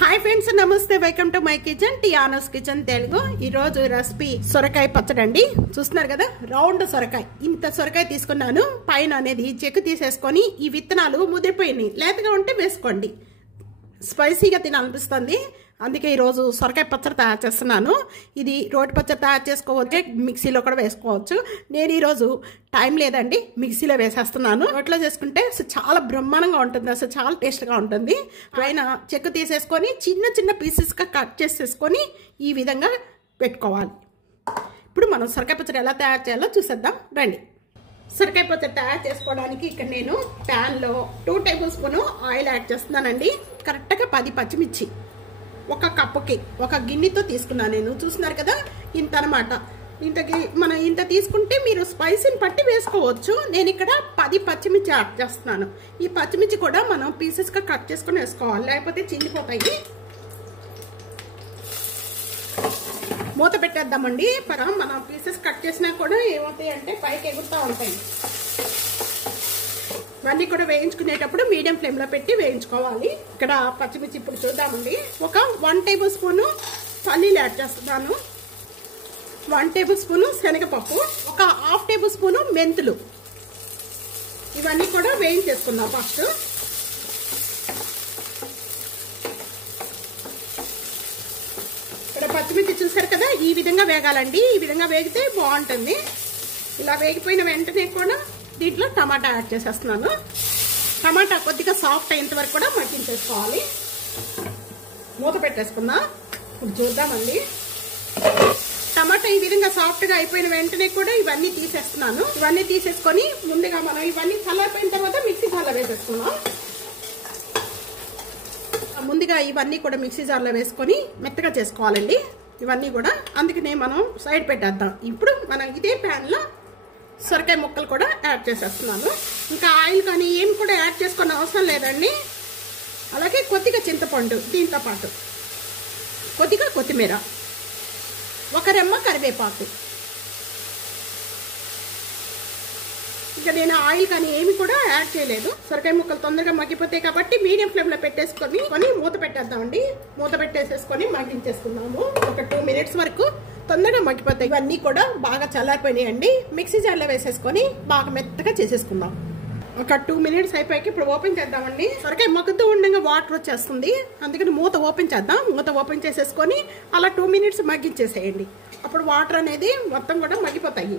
हाय friends नमस्ते welcome to my kitchen Tiana's kitchen Telugu ఈ రోజు రెసిపీ సొరకాయ పచ్చడి అండి చూస్తున్నారు కదా రౌండ్ సొరకాయ ఇంత సొరకాయ తీసుకున్నాను పైన అనేది చెక్కు తీసేసుకొని ఈ విత్తనాలు ముదిరిపోయినాయి లేతగా ఉంటే వేసుకోండి స్పైసీగా తినాలనిపిస్తుంది అందుకే ఈ రోజు సొరకాయ పచ్చడి తయారు చేస్తున్నాను ఇది రోటి పచ్చడి తయారు చేసుకోవచ్చు మిక్సీలో కూడా వేసుకోవచ్చు నేను ఈ రోజు టైం లేదండి మిక్సీలో వేసేస్తున్నాను రోట్లో చేసుకుంటే చాలా బ్రహ్మాండంగా ఉంటుంది అసలు చాలా టేస్ట్గా ఉంటుంది పైన చెక్కు తీసేసుకొని చిన్న చిన్న పీసెస్గా కట్ చేసేసుకొని ఈ విధంగా పెట్టుకోవాలి ఇప్పుడు మనం సొరకాయ పచ్చడి ఎలా తయారు చేయాలో చూసేద్దాం రండి సొరకాయ పచ్చడి తయారు చేసుకోవడానికి ఇక్కడ నేను ప్యాన్లో 2 టేబుల్ స్పూన్ ఆయిల్ యాడ్ చేస్తున్నానండి కరెక్ట్గా 10 పచ్చిమిర్చి ఒక కప్పుకి ఒక గిన్నెతో తీసుకున్నాను నేను చూస్తున్నారు కదా ఇంత అనమాట మనం ఇంత తీసుకుంటే మీరు స్పైసీని పట్టి వేసుకోవచ్చు నేను ఇక్కడ 10 పచ్చిమిర్చి యాడ్ చేస్తున్నాను ఈ పచ్చిమిర్చి కూడా మనం పీసెస్గా కట్ చేసుకుని వేసుకోవాలి లేకపోతే చిల్లిపోతాయి మూత పెట్టేద్దామండి మనం పీసెస్ కట్ చేసినా కూడా ఏమవుతాయి అంటే పైకి ఎగురుతూ ఉంటాయి ఇవన్నీ కూడా వేయించుకునేటప్పుడు మీడియం ఫ్లేమ్లో పెట్టి వేయించుకోవాలి ఇక్కడ పచ్చిమిర్చి ఇప్పుడు చూద్దామండి ఒక 1 టేబుల్ స్పూన్ పల్లీలు యాడ్ చేస్తున్నాను 1 టేబుల్ స్పూన్ శనగపప్పు ఒక 1/2 టేబుల్ స్పూన్ మెంతులు ఇవన్నీ కూడా వేయించేసుకుందాం ఫస్ట్ ఇక్కడ పచ్చిమిర్చి చూసారు కదా ఈ విధంగా వేగాలండి ఈ విధంగా వేగితే బాగుంటుంది ఇలా వేగిపోయిన వెంటనే కూడా దీంట్లో టమాటా యాడ్ చేసేస్తున్నాను టమాటా కొద్దిగా సాఫ్ట్ అయ్యేంత వరకు కూడా మగ్గించేసుకోవాలి మూత పెట్టేసుకుందాం ఇప్పుడు చూద్దామండి టమాటా ఈ విధంగా సాఫ్ట్గా అయిపోయిన వెంటనే కూడా ఇవన్నీ తీసేస్తున్నాను ఇవన్నీ తీసేసుకొని ముందుగా మనం ఇవన్నీ చల్లారిపోయిన తర్వాత మిక్సీ జార్లో వేసేసుకున్నాం ముందుగా ఇవన్నీ కూడా మిక్సీ జార్లో వేసుకొని మెత్తగా చేసుకోవాలండి ఇవన్నీ కూడా అందుకనే మనం సైడ్ పెట్టేద్దాం ఇప్పుడు మనం ఇదే ప్యాన్లో సొరకాయ ముక్కలు కూడా యాడ్ చేసేస్తున్నాను ఇంకా ఆయిల్ కానీ ఏం కూడా యాడ్ చేసుకునే అవసరం లేదండి అలాగే కొద్దిగా చింతపండు దీంతో పాటు కొద్దిగా కొత్తిమీర ఒక రెమ్మ కరివేపాకు ఇంకా నేను ఆయిల్ కానీ ఏమి కూడా యాడ్ చేయలేదు సొరకాయ ముక్కలు తొందరగా మగ్గిపోతాయి కాబట్టి మీడియం ఫ్లేమ్లో పెట్టేసుకొని మూత పెట్టేద్దామండి మూత పెట్టేసేసుకొని మగ్గించేసుకుందాము ఒక 2 మినిట్స్ వరకు తొందరగా మగ్గిపోతాయి ఇవన్నీ కూడా బాగా చల్లారిపోయినాయండి మిక్సీ జార్లో వేసేసుకొని బాగా మెత్తగా చేసేసుకుందాం ఒక 2 మినిట్స్ అయిపోయాక ఇప్పుడు ఓపెన్ చేద్దామండి సొరకాయ మగ్గుతూ ఉండగా వాటర్ వచ్చేస్తుంది అందుకని మూత ఓపెన్ చేద్దాం మూత ఓపెన్ చేసేసుకొని అలా 2 మినిట్స్ మగ్గించేసేయండి అప్పుడు వాటర్ అనేది మొత్తం కూడా మగ్గిపోతాయి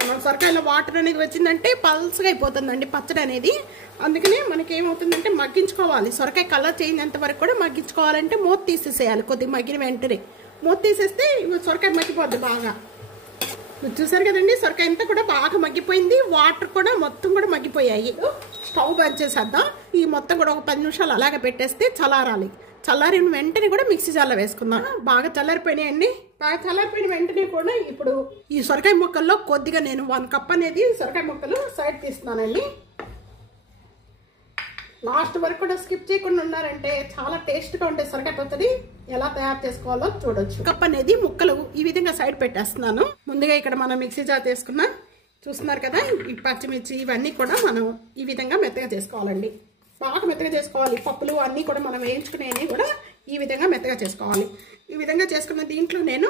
మనం సొరకాయలో వాటర్ అనేది వచ్చిందంటే పల్స్గా అయిపోతుందండి పచ్చడి అనేది అందుకనే మనకి ఏమవుతుందంటే మగ్గించుకోవాలి సొరకాయ కలర్ చేంజ్ అంత వరకు కూడా మగ్గించుకోవాలంటే మూత తీసేసేయాలి కొద్దిగా మగ్గిన వెంటనే మూత తీసేస్తే సొరకాయ మగ్గిపోద్ది బాగా చూసారు కదండి సొరకాయ అంతా కూడా బాగా మగ్గిపోయింది వాటర్ కూడా మొత్తం కూడా మగ్గిపోయాయి స్టవ్ బంద్ చేసేద్దాం ఈ మొత్తం కూడా ఒక 10 నిమిషాలు అలాగే పెట్టేస్తే చల్లారాలి చల్లారిన వెంటనే కూడా మిక్సీ జార్లో వేసుకుందాం బాగా చల్లారిపోయినాయండి బాగా చల్లారిపోయిన వెంటనే కూడా ఇప్పుడు ఈ సొరకాయ ముక్కల్లో కొద్దిగా నేను 1 కప్ అనేది సొరకాయ ముక్కలు సైడ్ తీస్తున్నానండి లాస్ట్ వరకు కూడా స్కిప్ చేయకుండా ఉన్నారంటే చాలా టేస్ట్గా ఉంటాయి సొరకాయ పచ్చడి ఎలా తయారు చేసుకోవాలో చూడొచ్చు కప్ అనేది ముక్కలు ఈ విధంగా సైడ్ పెట్టేస్తున్నాను ముందుగా ఇక్కడ మనం మిక్సీ జార్ తీసుకున్నా చూస్తున్నారు కదా ఈ పచ్చిమిర్చి ఇవన్నీ కూడా మనం ఈ విధంగా మెత్తగా చేసుకోవాలండి బాగా మెత్తగా చేసుకోవాలి పప్పులు అన్నీ కూడా మనం వేయించుకునేవి కూడా ఈ విధంగా మెత్తగా చేసుకోవాలి ఈ విధంగా చేసుకున్న దీంట్లో నేను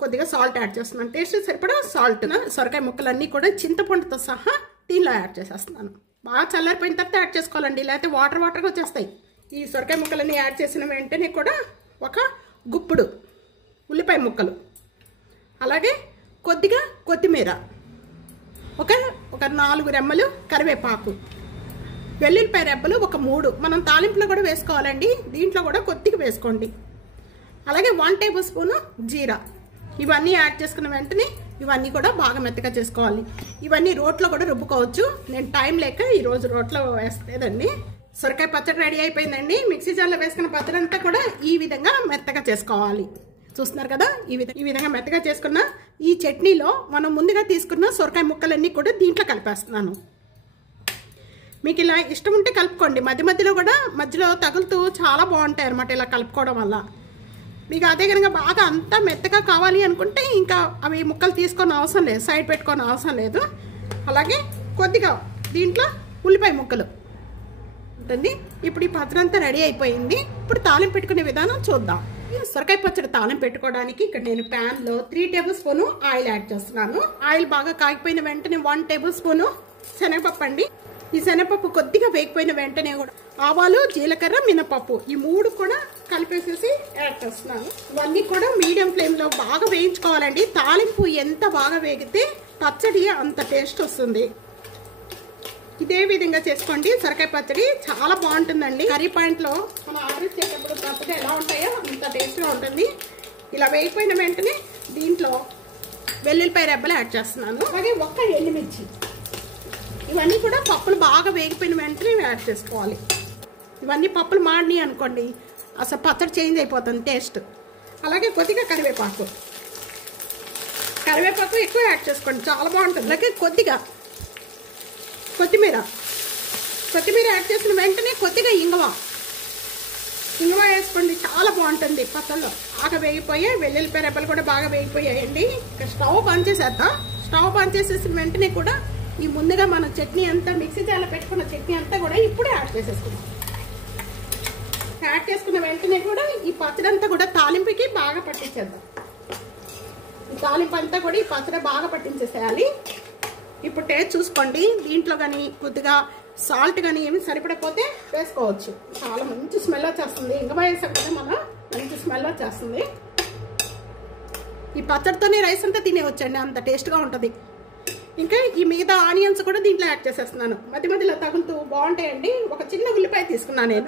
కొద్దిగా సాల్ట్ యాడ్ చేస్తున్నాను టేస్ట్ సరిపడా సాల్ట్ సొరకాయ ముక్కలన్నీ కూడా చింతపండుతో సహా దీనిలో యాడ్ చేసేస్తున్నాను బాగా చల్లారిపోయిన తర్వాత యాడ్ చేసుకోవాలండి లేకపోతే వాటర్గా వచ్చేస్తాయి ఈ సొరకాయ ముక్కలన్నీ యాడ్ చేసిన వెంటనే కూడా ఒక గుప్పుడు ఉల్లిపాయ ముక్కలు అలాగే కొద్దిగా కొత్తిమీర ఒక 4 రెమ్మలు కరివేపాకు వెల్లుల్లిపాయ రెబ్బలు ఒక 3 మనం తాలింపులో కూడా వేసుకోవాలండి దీంట్లో కూడా కొద్దిగా వేసుకోండి అలాగే 1 టేబుల్ స్పూన్ జీరా ఇవన్నీ యాడ్ చేసుకున్న వెంటనే ఇవన్నీ కూడా బాగా మెత్తగా చేసుకోవాలి ఇవన్నీ రోట్లో కూడా రుబ్బుకోవచ్చు నేను టైం లేక ఈరోజు రోట్లో వేస్తలేదండి సొరకాయ పచ్చడి రెడీ అయిపోయిందండి మిక్సీ జార్లో వేసుకున్న పచ్చడి అంతా కూడా ఈ విధంగా మెత్తగా చేసుకోవాలి చూస్తున్నారు కదా ఈ విధంగా మెత్తగా చేసుకున్న ఈ చట్నీలో మనం ముందుగా తీసుకున్న సొరకాయ ముక్కలన్నీ కూడా దీంట్లో కలిపేస్తున్నాను మీకు ఇలా ఇష్టం ఉంటే కలుపుకోండి మధ్యలో కూడా మధ్యలో తగులుతూ చాలా బాగుంటాయి అన్నమాట ఇలా కలుపుకోవడం వల్ల మీకు అదే కనుక బాగా అంతా మెత్తగా కావాలి అనుకుంటే ఇంకా అవి ముక్కలు తీసుకొని అవసరం లేదు సైడ్ పెట్టుకొని అవసరం లేదు అలాగే కొద్దిగా దీంట్లో ఉల్లిపాయ ముక్కలు ఉంటుంది. ఇప్పుడు ఈ పచ్చడి అంతా రెడీ అయిపోయింది. ఇప్పుడు తాలింపు పెట్టుకునే విధానం చూద్దాం. సొరకాయ పచ్చడి తాలింపు పెట్టుకోవడానికి ఇక్కడ నేను ప్యాన్లో 3 టేబుల్ స్పూన్ ఆయిల్ యాడ్ చేస్తున్నాను. ఆయిల్ బాగా కాగిపోయిన వెంటనే 1 టేబుల్ స్పూన్ శనగపప్పు అండి. ఈ శనగపప్పు కొద్దిగా వేగిపోయిన వెంటనే కూడా ఆవాలు, జీలకర్ర, మినపప్పు ఈ 3 కూడా కలిపేసేసి యాడ్ చేస్తున్నాను. ఇవన్నీ కూడా మీడియం ఫ్లేమ్లో బాగా వేయించుకోవాలండి. తాలింపు ఎంత బాగా వేగితే పచ్చడి అంత టేస్ట్ వస్తుంది. ఇదే విధంగా చేసుకోండి. సొరకాయ పచ్చడి చాలా బాగుంటుందండి. కర్రీ పాయింట్లో మనం ఆర్డర్ చేసేటప్పుడు పచ్చడి ఎలా ఉంటాయో అంత టేస్ట్గా ఉంటుంది. ఇలా వేగిపోయిన వెంటనే దీంట్లో వెల్లుల్లిపాయ రెబ్బలు యాడ్ చేస్తున్నాను. అలాగే ఒక్క ఎండుమిర్చి. ఇవన్నీ కూడా పప్పులు బాగా వేగిపోయిన వెంటనే యాడ్ చేసుకోవాలి. ఇవన్నీ పప్పులు మాడిని అనుకోండి అసలు పచ్చడి చేంజ్ అయిపోతుంది టేస్ట్. అలాగే కొద్దిగా కరివేపాకు ఎక్కువ యాడ్ చేసుకోండి, చాలా బాగుంటుంది. అలాగే కొద్దిగా కొత్తిమీర యాడ్ చేసిన వెంటనే కొద్దిగా ఇంగువ వేసుకోండి, చాలా బాగుంటుంది పచ్చళ్ళు. బాగా వేగిపోయాయి, వెల్లుల్లిపాయ రెబ్బలు కూడా బాగా వేగిపోయాయండి. ఇక స్టవ్ బంద్ చేసేద్దాం. స్టవ్ బంద్ చేసేసిన వెంటనే కూడా ఈ ముందుగా మన చట్నీ అంతా మిక్సీ జార్లో పెట్టుకున్న చట్నీ అంతా కూడా ఇప్పుడే యాడ్ చేసేసుకున్నాం. యాడ్ చేసుకున్న వెంటనే కూడా ఈ పచ్చడి అంతా కూడా తాలింపుకి బాగా పట్టించేద్దాం. ఈ తాలింపు అంతా కూడా ఈ పచ్చడి బాగా పట్టించేసేయాలి. ఇప్పుడు టేస్ట్ చూసుకోండి. దీంట్లో కానీ కొద్దిగా సాల్ట్ కానీ ఏమి సరిపడకపోతే వేసుకోవచ్చు. చాలా మంచి స్మెల్ వచ్చేస్తుంది. ఇంకా వేసాం కదా మనం, మంచి స్మెల్ వచ్చేస్తుంది. ఈ పచ్చడితోనే రైస్ అంతా తినేవచ్చండి, అంత టేస్ట్గా ఉంటుంది. ఇంకా ఈ మిగతా ఆనియన్స్ కూడా దీంట్లో యాడ్ చేసేస్తున్నాను. మధ్యలో తగులుతూ బాగుంటాయండి. ఒక చిన్న ఉల్లిపాయ తీసుకున్నాను నేను.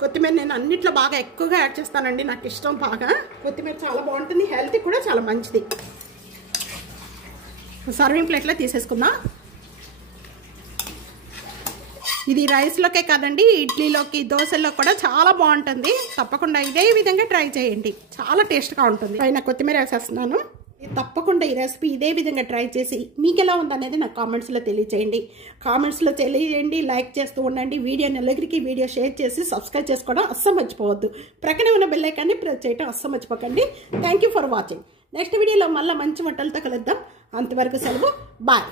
కొత్తిమీర నేను అన్నిట్లో బాగా ఎక్కువగా యాడ్ చేస్తానండి, నాకు ఇష్టం బాగా. కొత్తిమీర చాలా బాగుంటుంది, హెల్త్ కూడా చాలా మంచిది. సర్వింగ్ ప్లేట్లో తీసేసుకుందాం. ఇది రైస్లోకే కాదండి, ఇడ్లీలోకి, దోశల్లో కూడా చాలా బాగుంటుంది. తప్పకుండా ఇదే విధంగా ట్రై చేయండి, చాలా టేస్ట్గా ఉంటుంది. పైన కొత్తిమీర వేసేస్తున్నాను. తప్పకుండా ఈ రెసిపీ ఇదే విధంగా ట్రై చేసి మీకు ఎలా ఉందనేది నాకు కామెంట్స్లో తెలియజేయండి. లైక్ చేస్తూ ఉండండి. వీడియో నలుగురికి షేర్ చేసి సబ్స్క్రైబ్ చేసుకోవడం అస్సలు మర్చిపోవద్దు. ప్రక్కనే ఉన్న బెల్ ఐకాన్ని ప్రెస్ చేయడం అస్సలు మర్చిపోకండి. Thank you for watching. Next వీడియోలో మళ్ళీ మంచి వంటలతో కలుద్దాం. అంతవరకు సెలవు, బాయ్.